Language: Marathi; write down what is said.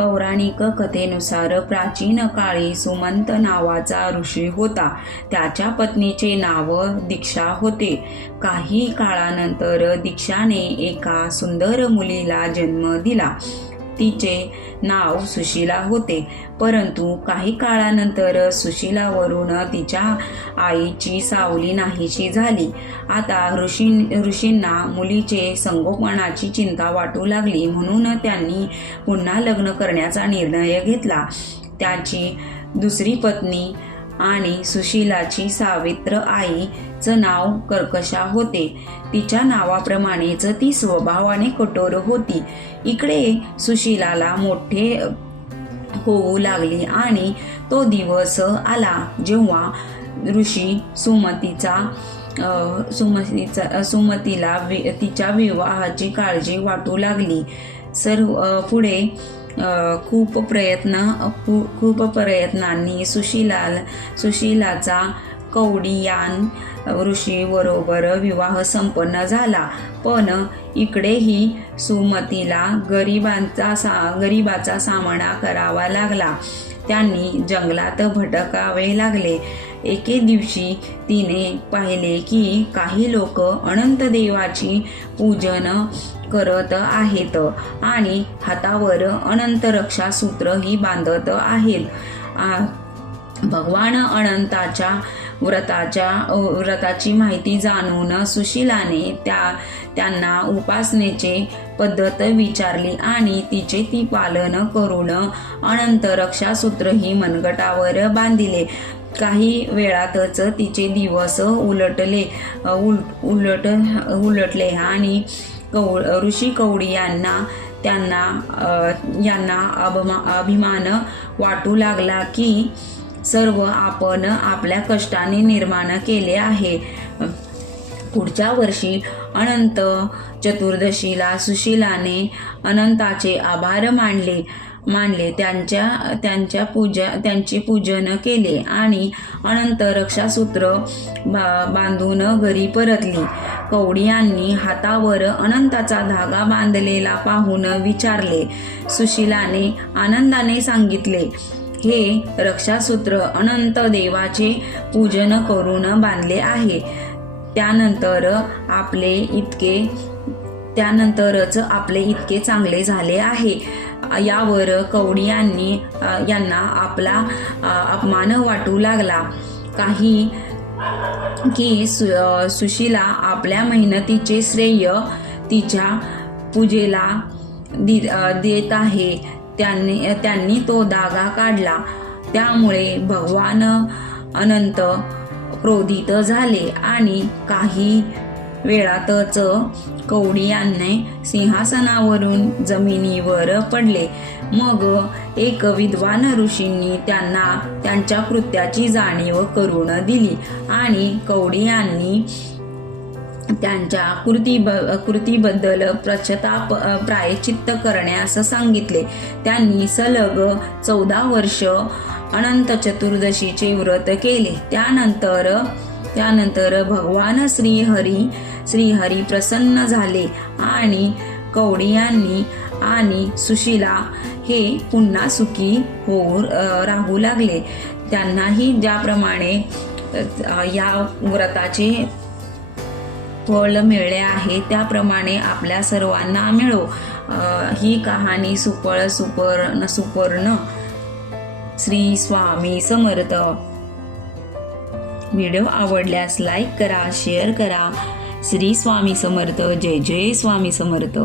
पौराणिक कथेनुसार प्राचीन काळी सुमंत नावाचा ऋषी होता. त्याच्या पत्नीचे नाव दीक्षा होते. काही काळानंतर दीक्षाने एका सुंदर मुलीला जन्म दिला. तिचे नाव सुशीला होते. परंतु काही काळानंतर सुशीलावरून तिच्या आईची सावली नाहीशी झाली. आता ऋषी ऋषींना मुलीचे संगोपनाची चिंता वाटू लागली म्हणून त्यांनी पुन्हा लग्न करण्याचा निर्णय घेतला. त्याची दुसरी पत्नी आणि सुशीलाची सावित्र आईचं नाव कर्कशा होते. तिच्या नावाप्रमाणेच ती स्वभावाने कठोर होती. इकडे सुशीलाला मोठे होऊ लागली आणि तो दिवस आला जेव्हा ऋषी सुमतीचा सुमतीचा सुमतीला वि- तिच्या विवाहाची काळजी वाटू लागली. सर्व पुढे खूप प्रयत्न खूप प्रयत्नांनी सुशीलाल सुशीलाचा कौडियान ऋषीबरोबर विवाह संपन्न झाला. पण इकडेही सुमतीला गरिबांचा सा गरिबाचा सामना करावा लागला. त्यांनी जंगलात भटकावे लागले. एके दिवशी तिने पाहिले की काही लोक अनंत देवाची पूजन करत आहेत आणि हातावर अनंत रक्षा सूत्र ही बांधत आहेत. भगवान अनंताच्या व्रताच्या व्रताची माहिती जाणून सुशीलाने त्या त्यांना उपासनेचे पद्धत विचारली आणि तिचे ती पालन करून अनंत रक्षासूत्रही मनगटावर बांधिले. काही वेळातच तिचे दिवस उलटले उल उलट उलटले आणि कौ ऋषी कवडी यांना त्यांना यांना अभमा अभिमान वाटू लागला की सर्व आपण आपल्या कष्टाने निर्माण केले आहे. पुढच्या वर्षी अनंत चतुर्दशीला सुशीलाने अनंताचे आभार मानले. मानले त्यांच्या त्यांच्या पूजा त्यांचे पूजन केले आणि अनंत रक्षासूत्र बा बांधून घरी परतली. कवडियांनी हातावर अनंताचा धागा बांधलेला पाहून विचारले सुशीलाने आनंदाने सांगितले हे रक्षासूत्र अनंत देवाचे पूजन करून बांधले आहे. त्यानंतर आपले इतके त्यानंतरच आपले इतके चांगले झाले आहे. यावर कवडियांनी यांना आपला अपमान वाटू लागला. काही की सु सुशीला आपल्या मेहनतीचे श्रेय तिच्या पूजेला दि देत आहे. त्यांनी त्यांनी तो दागा काढला. त्यामुळे भगवान अनंत क्रोधित झाले आणि काही वेळातच कौडियाने सिंहासनावरून जमिनीवर पडले. मग एक विद्वान ऋषींनी त्यांना त्यांच्या कृत्याची जाणीव करून दिली आणि कौडियांनी त्यांच्या कृती कृतीबद्दल प्रच्छताप प्रायचित्त करण्यास सांगितले. त्यांनी सलग चौदा वर्ष अनंत चतुर्दशीचे व्रत केले. त्यानंतर त्यानंतर भगवान श्रीहरी श्रीहरी प्रसन्न झाले आणि कवडियांनी आणि सुशीला हे पुन्हा सुखी होऊ राहू लागले. त्यांनाही ज्याप्रमाणे या व्रताचे फळ मिळले आहे त्याप्रमाणे आपल्या सर्वांना मिळो. ही कहाणी सुपळ सुपर्ण सुपर्ण श्री स्वामी समर्थ. व्हिडिओ आवडल्यास लाईक करा शेअर करा. श्री स्वामी समर्थ. जय जय स्वामी समर्थ.